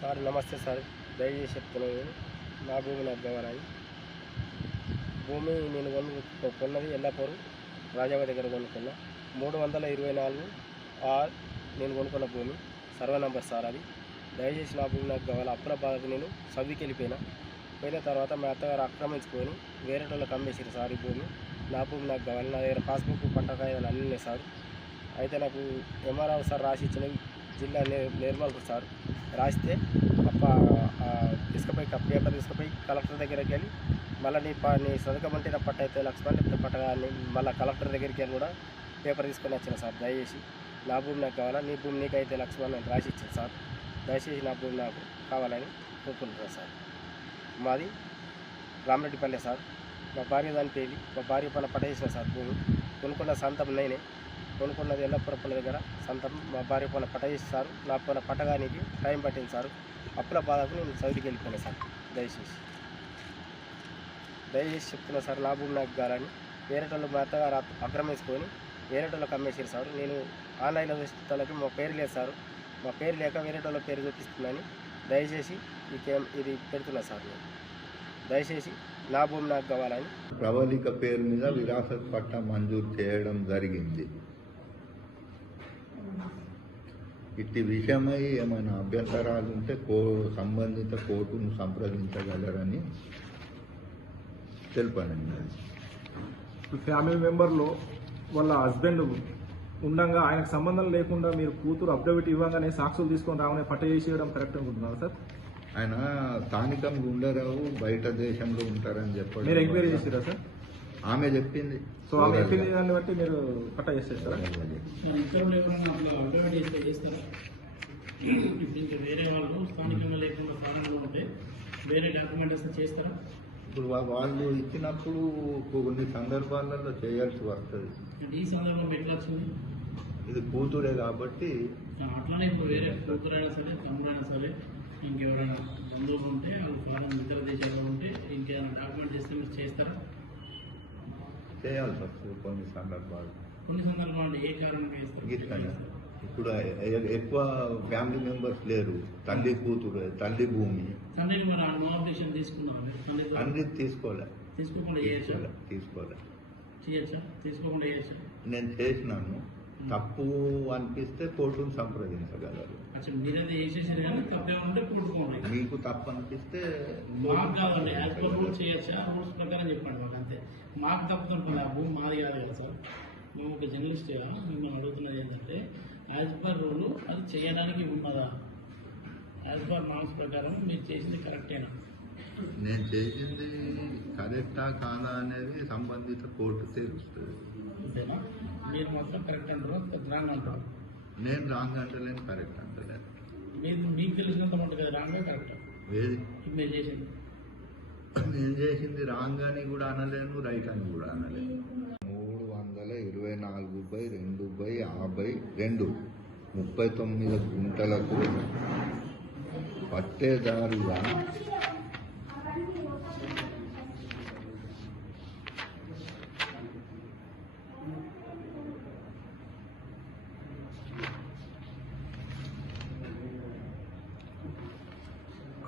Sir నమస్తే sir, దయచేసి చెప్తున్నాను. నా భూమి నాకు కావాలని. భూమి నేను కొన్నది ఎల్లాపూర్ రాజావ దగ్గర కొనుక్కున్నా. 324 నేను కొనుక్కున్న భూమి సర్వే నంబర్ సార్ అది. దయచేసి నా భూమి నాకు కావాలి. అప్పుల బాధకు నేను సవ్వికి పోయిన తర్వాత మా అత్తగారు ఆక్రమించుకొని వేరే వాళ్ళకి అమ్మేసారు సార్ ఈ భూమి. నా భూమి నాకు కావాలి. నా దగ్గర పాస్బుక్ పట్టా కాగితాలు అన్నీ ఉన్నాయి సార్. అయితే నాకు ఎంఆర్ఓ సార్ రాసి ఇచ్చినవి జిల్లా నిర్మల్ సార్ రాస్తే తీసుకుపోయి పేపర్ తీసుకుపోయి కలెక్టర్ దగ్గరికి వెళ్ళి మళ్ళీ నీ సంతకం అంటే నా పట్ట అయితే లక్ష లేకపోతే పట్ట మళ్ళీ కలెక్టర్ దగ్గరికి వెళ్ళి కూడా పేపర్ తీసుకొని వచ్చిన సార్. దయచేసి నా భూమి నాకు కావాలా, నీ భూమి నీకైతే లక్ష నేను రాసి ఇచ్చాను సార్. దయచేసి నా భూమి నాకు కావాలని కోరుకుంటున్నాను సార్. మాది రామరెడ్డిపల్లె సార్. మా భార్య దాని పేరు, మా భార్య పైన పట్టేసిన సార్ భూమి. కొనుక్కున్న సంతం నేనే కొనుక్కున్నది ఎల్లపురపల్లి దగ్గర సంతం మా భార్య పైన పట్ట చేసి సార్. నా పైన పట్టగానికి టైం పట్టింది సార్. అప్పుల బాధకు నేను సౌదికి వెళ్ళిపోయాను సార్. దయచేసి చెప్తున్నా సార్, నా భూమి నాకు కావాలని. వేరేటోళ్ళు మా అత్తగారు ఆక్రమించుకొని వేరేటోళ్ళకి అమ్మేసారు సార్. నేను ఆన్లైన్లో చూసేటోళ్ళకి మా పేరు లేదు సార్. మా పేరు లేక వేరేటోళ్ళ పేరు చూపిస్తుందని దయచేసి ఇది పెడుతున్నా సార్. నేను దయచేసి నా భూమి నాకు కావాలని. ప్రవళిక పేరు మీద విరాసత్ పట్టా మంజూరు చేయడం జరిగింది. ఇట్టి విషయమై ఏమైనా అభ్యంతరాలు ఉంటే సంబంధిత కోర్టును సంప్రదించగలరని తెలిపానండి. ఫ్యామిలీ మెంబర్లో వాళ్ళ హస్బెండ్ ఉండగా ఆయనకు సంబంధం లేకుండా మీరు కూతురు అఫిడవిట్ ఇవ్వగానే సాక్షులు తీసుకొని రావనే పట్ట చేసేయడం కరెక్ట్ అనుకుంటున్నారు సార్? ఆయన స్థానికంగా ఉండరావు, బయట దేశంలో ఉంటారని చెప్పారు. మీరు ఎంక్వైరీ చేసిరా సార్? ఆమె చెప్పింది. సో ఆమె చెప్పింది దాన్ని బట్టి మీరు పట్ట చేస్తారా? వేరే వాళ్ళు స్థానికంగా లేకుండా స్థానంలో ఉంటే వేరే డాక్యుమెంటేషన్ చేస్తారా? ఇప్పుడు వాళ్ళు ఇచ్చినప్పుడు కొన్ని సందర్భాలలో చేయాల్సి వస్తుంది. ఈ సందర్భం ఎట్లా వచ్చింది? ఇది కూతురే కాబట్టి అట్లానే ఇప్పుడు వేరే కూతురైనా సరే తమ్ముడైనా సరే ఇంకెవరైనా బంధువులు ఉంటే వాళ్ళు ఫారెన్ ఇతర దేశాల్లో ఉంటే ఇంకేమైనా డాక్యుమెంట్ చేస్తే మీరు చేస్తారా? చేయాల్సి వస్తుంది కొన్ని సందర్భాలు. కొన్ని సందర్భాలు ఏ కారణంగా చేస్తారు? ఇప్పుడు ఎక్కువ ఫ్యామిలీ మెంబర్స్ లేరు, తల్లి కూతురు, తల్లి భూమి. తండ్రి మరి నోటిఫికేషన్ తీసుకున్నారు? తండ్రి తీసుకోలే. తీసుకోకుండా చేయొచ్చా? తీసుకోకుండా చేయొచ్చా? నేను చేసినాను. తప్పు అనిపిస్తే కోర్టును సంప్రదించగలరు. మీరైతే వేసేసారు కానీ తప్పేమంటే కోర్టుకోండి. మీకు తప్పు అనిపిస్తే మాకు కాదండి, యాజ్ పర్ రూల్స్ చేయొచ్చా? రూల్స్ ప్రకారం చెప్పండి మాకు, అంతే. మాకు తప్పుతుంటుంది, ఆ భూమి మాది కాదు కదా సార్. మేము ఒక జర్నలిస్ట్గా మిమ్మల్ని అడుగుతున్నది ఏంటంటే యాజ్ పర్ రూల్ అది చేయడానికి ఉన్నదా? యాజ్ పర్ నామ్స్ ప్రకారం మీరు చేసింది కరెక్టేనా? నేను చేసింది కరెక్టా కాదా అనేది సంబంధిత కోర్టు తెలుస్తుంది. అంతేనా? మీరు మాత్రం కరెక్ట్ అంటారు, రాంగ్ అంటారు? నేను రాంగ్ అంటలేను, కరెక్ట్ అంటలేదు. మీకు తెలిసినంత ఉంటుంది కదా, రాంగ్ కరెక్ట్ ఏది మీరు చేసింది? నేను చేసింది రాంగ్ అని కూడా అనలేను, రైట్ అని కూడా అనలేను. 324/2/50 39 గుంటలకు పట్టేదారుగా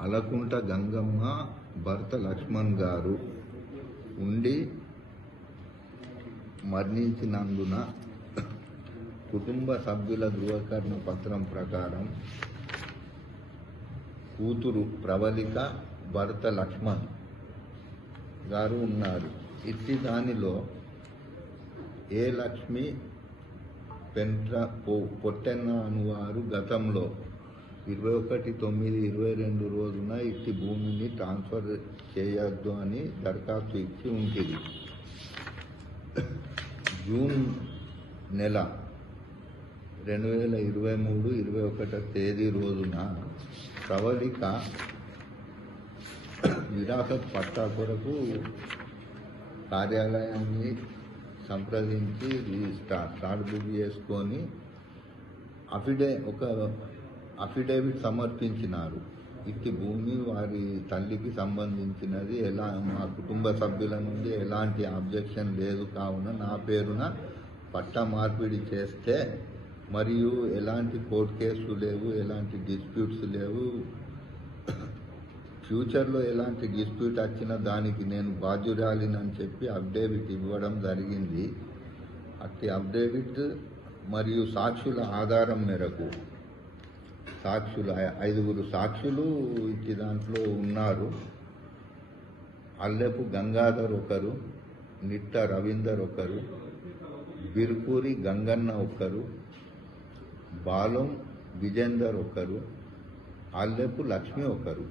అలకుంట గంగమ్మ భర్త లక్ష్మణ్ గారు ఉండి మరణించినందున కుటుంబ సభ్యుల ధృవీకరణ పత్రం ప్రకారం కూతురు ప్రవళిక, భర్త లక్ష్మణ్ గారు ఉన్నారు. ఇట్టి దానిలో ఏ లక్ష్మి పొట్టెన్న అనువారు గతంలో 21/9/22 రోజున ఇట్టి భూమిని ట్రాన్స్ఫర్ చేయొద్దు అని దరఖాస్తు ఇచ్చి ఉంటుంది. జూన్ నెల 2023-21 తేదీ రోజున ప్రవళిక విరాసత్ పట్టా కొరకు కార్యాలయాన్ని సంప్రదించి స్టార్ట్ బుక్ చేసుకొని అఫిడేవిట్ సమర్పించినారు. ఇట్టి భూమి వారి తల్లికి సంబంధించినది, మా కుటుంబ సభ్యుల నుండి ఎలాంటి అబ్జెక్షన్ లేదు, కావున నా పేరున పట్టా మార్పిడి చేస్తే మరియు ఎలాంటి కోర్టు కేసులు లేవు, ఎలాంటి డిస్ప్యూట్స్ లేవు, ఫ్యూచర్లో ఎలాంటి డిస్ప్యూట్ వచ్చినా దానికి నేను బాధ్యురాలినని చెప్పి అఫిడేవిట్ ఇవ్వడం జరిగింది. అట్టి అఫిడేవిట్ మరియు సాక్షుల ఆధారం మేరకు సాక్షులు 5 సాక్షులు ఇచ్చి దాంట్లో ఉన్నారు. అల్లెపు గంగాధర్ ఒకరు, నిట్ట రవీందర్ ఒకరు, బిర్పూరి గంగన్న ఒకరు, బాలం విజేందర్ ఒకరు, అల్లెపు లక్ష్మి ఒకరు.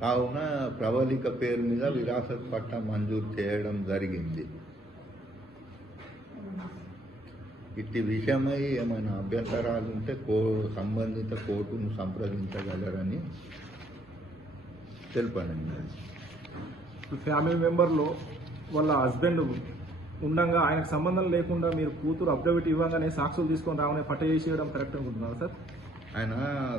కావున ప్రవళిక పేరు మీద విరాసత్ పట్టా మంజూరు చేయడం జరిగింది. ఇట్టి విషయమై ఏమైనా అభ్యంతరాలు ఉంటే సంబంధిత కోర్టును సంప్రదించగలరని తెలుపనండి. ఫ్యామిలీ మెంబర్లో వాళ్ళ హస్బెండ్ ఉండగా ఆయనకు సంబంధం లేకుండా మీరు కూతురు అఫిడవిట్ ఇవ్వగానే సాక్షులు తీసుకొని రావనే పట్ట చేసేయడం కరెక్ట్ అనుకుంటున్నారు సార్? ఆయన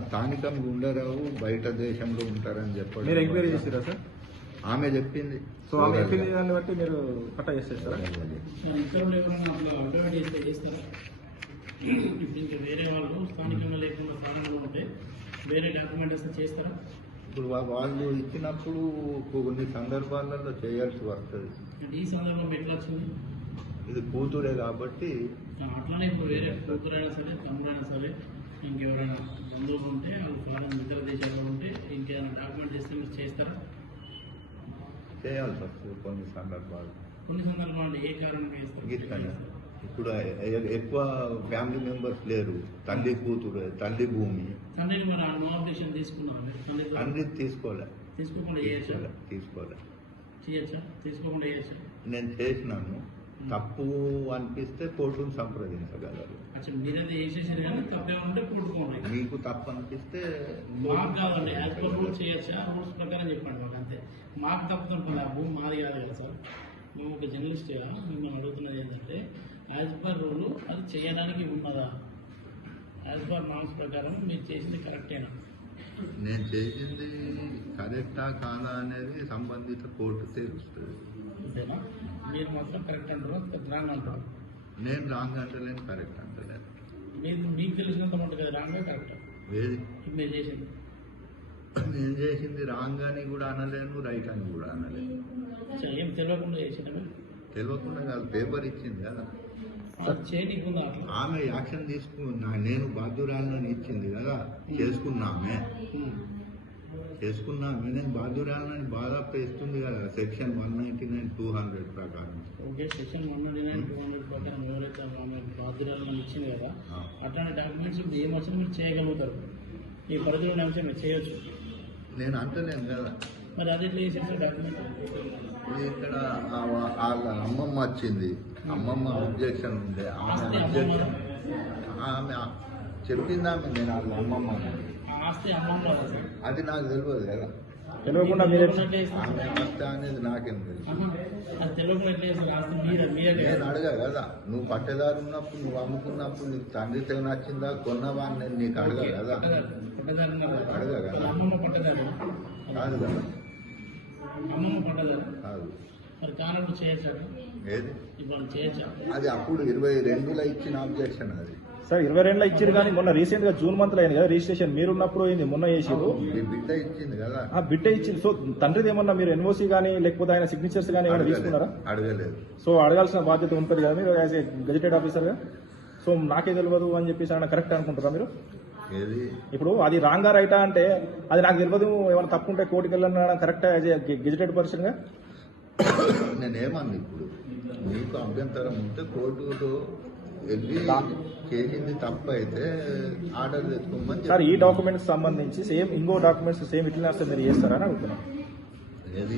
స్థానికంగా ఉండరావు, బయట దేశంలో ఉంటారని చెప్పారు. మీరు ఎంక్వైరీ చేసారా సార్? ఆమె చెప్పింది. సో ఆమె చెప్పింది దాన్ని బట్టి మీరు పట్ట చేసేస్తారా? ఇతరులు ఎవరైనా అట్లా అడ్వర్టైజ్ చేస్తే చేస్తారా? ఇప్పుడు ఇంకా వేరే వాళ్ళు స్థానికంగా లేకుండా స్థానికంగా ఉంటే వేరే డాక్యుమెంట్ వస్తే చేస్తారా? ఇప్పుడు వాళ్ళు ఇచ్చినప్పుడు కొన్ని సందర్భాలలో చేయాల్సి వస్తుంది. అంటే ఈ సందర్భం ఎట్లా వచ్చింది? ఇది కూతురే కాబట్టి అట్లానే ఇప్పుడు వేరే కూతురైనా సరే, తమ్ముడైనా సరే, ఇంకెవరైనా బంధువులు ఉంటే వాళ్ళు ఫారెన్ ఇతర దేశాల్లో ఉంటే ఇంకేమైనా డాక్యుమెంట్ చేస్తే మీరు చేస్తారా? చేయాల్సి వస్తుంది కొన్ని సందర్భాలు. కొన్ని సందర్భాలు ఏ కారణంగా గీస్తాను. చేస్తారు? ఇప్పుడు ఎక్కువ ఫ్యామిలీ మెంబర్స్ లేరు. తల్లి కూతురు, తల్లి భూమి. తండ్రిని మరి నోటిఫికేషన్ తీసుకున్నాను తండ్రి తీసుకోలే తీసుకోకుండా చేయొచ్చా? తీసుకోలే చేయొచ్చా? తీసుకోకుండా చేయొచ్చా? నేను చేసినాను. తప్పు అనిపిస్తే కోర్టును సంప్రదించగలరు. అచ్చా, మీరైతే చేసేసారు కానీ తప్పే ఉంటే కొట్టుకోండి. మీకు తప్పు అనిపిస్తే మాకు కాదండి, యాజ్ పర్ రూల్స్ చేయొచ్చా? రూల్స్ ప్రకారం చెప్పండి మాకు, అంతే. మాకు తప్పుతుంటుంది, ఆ భూమి మాది కాదు కదా సార్. మేము ఒక జర్నలిస్ట్గా మిమ్మల్ని అడుగుతున్నది ఏంటంటే, యాజ్ పర్ రూల్ అది చేయడానికి ఉన్నదా? యాజ్ పర్ నామ్స్ ప్రకారం మీరు చేసింది కరెక్టేనా? నేను చేసింది కరెక్టా కాదా అనేది సంబంధిత కోర్టు తెలుస్తుంది. అంతేనా? మీరు మాత్రం కరెక్ట్ అంటారు, రాంగ్ అంటారు. నేను రాంగ్ అంటలేను, కరెక్ట్ అంటలేను. మీకు తెలిసినంత మటు కదా రాంగ్ కరెక్ట్ ఏది మీరు చేసింది? నేను చేసింది రాంగ్ అని కూడా అనలేను, రైట్ అని కూడా అనలేను. ఏం తెలియకుండా చేసిన తెలియకుండా కాదు, పేపర్ ఇచ్చింది కదా. చేయనీకుందా అట్లా? ఆమె యాక్షన్ తీసుకున్నా, నేను బాధ్యురాలని ఇచ్చింది కదా. చేసుకున్నామే నేను బాధ్యురాలని బాధ ఇస్తుంది కదా. సెక్షన్ 199, 200 ప్రకారం. ఓకే, సెక్షన్ 199, 200 ప్రకారం ఎవరైతే ఆమె బాధ్యురాలను ఇచ్చింది కదా, అట్లాంటి డాక్యుమెంట్స్ ఇప్పుడు ఏం వచ్చినా మీరు చేయగలుగుతారు. ఈ పరిధిలోని అంశం మీరు చేయొచ్చు. నేను అంటలేను కదా. మరి అది ఎట్లా చేసేసారు డాక్యుమెంట్? ఇది ఇక్కడ వాళ్ళ అమ్మమ్మ వచ్చింది. అమ్మమ్మ అబ్జెక్షన్ ఉండే. ఆమె చెప్పిందామె నేను వాళ్ళ అమ్మమ్మ ఆస్తి అమౌంట్ అది నాకు తెలియదు కదా. తెలియకుండా మీరు ఆమె ఆస్తి అనేది నాకేం తెలుసు. అది తెలియకుండా ఎట్లా చేస్తారు? ఆస్తి మీరే నేను అడగా కదా. నువ్వు పట్టేదారు ఉన్నప్పుడు, నువ్వు అమ్ముకున్నప్పుడు నీకు తండ్రి తెగ నచ్చిందా, కొన్నవా అని నేను నీకు అడగా కదా. అడగా కదా. అమ్మమ్మ పట్టదారు కాదు కదా. అమ్మమ్మ పట్టదారు కాదు. మరి కానప్పుడు చేయొచ్చా? ఏది ఇప్పుడు చేయొచ్చా? అది అప్పుడు 22లో ఇచ్చిన అబ్జెక్షన్ అది. సార్ 22లో ఇచ్చారు కానీ మొన్న రీసెంట్ గా జూన్ మంత్ లో అయింది కదా రిజిస్ట్రేషన్. మీరున్నప్పుడు అయింది, మొన్న చేసారు. ఈ బిడ్డ ఇచ్చింది కదా. ఆ బిడ్డ ఇచ్చింది. సో తండ్రిది ఏమన్నా మీరు ఎన్ఓసి కానీ లేకపోతే ఆయన సిగ్నేచర్స్ కానీ ఏమైనా తీసుకున్నారా? అడగలేదు. సో అడగాల్సిన బాధ్యత ఉంటుంది కదా మీరు యాజ్ ఏ గెజిటెడ్ ఆఫీసర్ గా. సో నాకే తెలియదు అని చెప్పేసి ఆయన కరెక్ట్ అనుకుంటారా మీరు? ఏది ఇప్పుడు అది రాంగా రైటా అంటే అది నాకు తెలియదు, ఏమైనా తప్పు ఉంటే కోర్టుకి వెళ్ళిన కరెక్టా యాజ్ ఏ గెజిటెడ్ పర్సన్ గా? నేనేమన్నా ఇప్పుడు మీకు అభ్యంతరం ఉంటే కోర్టులో వెళ్ళి చేసింది తప్పు అయితే ఆర్డర్ తెచ్చుకోమని. సార్ ఈ డాక్యుమెంట్స్ సంబంధించి సేమ్ ఇంకో డాక్యుమెంట్స్ సేమ్ ఇట్లా మీరు చేస్తారని అడుగుతున్నాను. ఏది